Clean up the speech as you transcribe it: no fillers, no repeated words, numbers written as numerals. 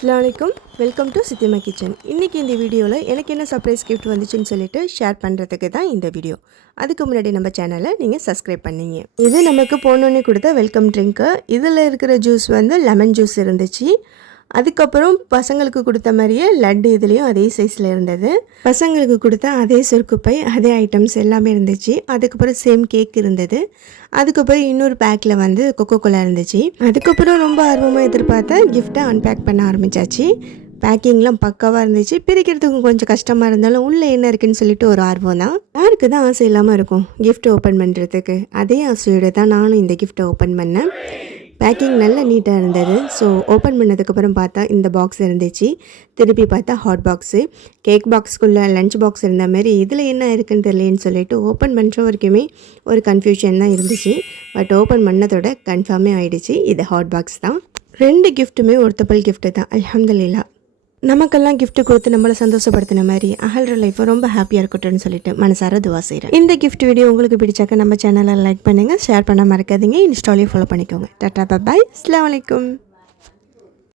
Assalamualaikum, welcome to Sithima kitchen. இன்னைக்கு இந்த வீடியோல எனக்கு என்ன சர்ப்ரைஸ் gift வந்துச்சுன்னு சொல்லிட்டு ஷேர் பண்றதுக்கு தான் இந்த வீடியோ. அதுக்கு முன்னாடி நம்ம சேனலை நீங்க சப்ஸ்கிரைப் பண்ணீங்க. இது நமக்கு போனோனே கொடுத்த வெல்கம் ட்ரிங்க். இதுல இருக்கிற ஜூஸ் வந்து லெமன் ஜூஸ் இருந்துச்சு. அதுக்கப்புறம் பசங்களுக்கு கொடுத்த மாதிரியே லட்டு இதுலேயும் அதே சைஸில் இருந்தது. பசங்களுக்கு கொடுத்த அதே சுருக்குப்பை அதே ஐட்டம்ஸ் எல்லாமே இருந்துச்சு. அதுக்கப்புறம் சேம் கேக் இருந்தது. அதுக்கப்புறம் இன்னொரு பேக்கில் வந்து கொக்கோ கோலா இருந்துச்சு. அதுக்கப்புறம் ரொம்ப ஆர்வமாக எதிர்பார்த்த கிஃப்ட்டை அன்பேக் பண்ண ஆரம்பித்தாச்சு. பேக்கிங்லாம் பக்காவாக இருந்துச்சு. பிரிக்கிறதுக்கு கொஞ்சம் கஷ்டமாக இருந்தாலும் உள்ளே என்ன இருக்குன்னு சொல்லிட்டு ஒரு ஆர்வம் தான். யாருக்கு தான் ஆசை இல்லாமல் இருக்கும் கிஃப்ட் ஓப்பன் பண்ணுறதுக்கு. அதே ஆசையோடு தான் நானும் இந்த கிஃப்ட்டை ஓப்பன் பண்ணேன். பேக்கிங் நல்லா நீட்டாக இருந்தது. ஸோ ஓப்பன் பண்ணதுக்கப்புறம் பார்த்தா இந்த பாக்ஸ் இருந்துச்சு. திருப்பி பார்த்தா ஹாட் பாக்ஸு, கேக் பாக்ஸ்க்குள்ளே லஞ்ச் பாக்ஸ் இருந்த மாதிரி இதில் என்ன இருக்குன்னு தெரியலேன்னு சொல்லிட்டு ஓப்பன் பண்ணுற வரைக்குமே ஒரு கன்ஃபியூஷன் தான் இருந்துச்சு. பட் ஓப்பன் பண்ணதோட கன்ஃபார்மே ஆகிடுச்சு, இது ஹாட் பாக்ஸ் தான். 2 கிஃப்ட்டுமே ஒருத்தப்பல் கிஃப்ட்டு தான். அல்ஹம்துலில்லாஹ். நமக்கெல்லாம் கிஃப்ட் கொடுத்து நம்மளை சந்தோஷப்படுத்தின மாதிரி அகல்ற லைஃப் ரொம்ப ஹாப்பியாக இருக்கட்டும்னு சொல்லிட்டு மனசார துவா செய்கிறேன். இந்த கிஃப்ட் வீடியோ உங்களுக்கு பிடிச்சாக்க நம்ம சேனலை லைக் பண்ணுங்கள், ஷேர் பண்ண மறக்காதீங்க, இன்ஸ்டாலையும் ஃபாலோ பண்ணிக்கோங்க. டாடா பாய், அஸ்ஸலாமு அலைக்கும்.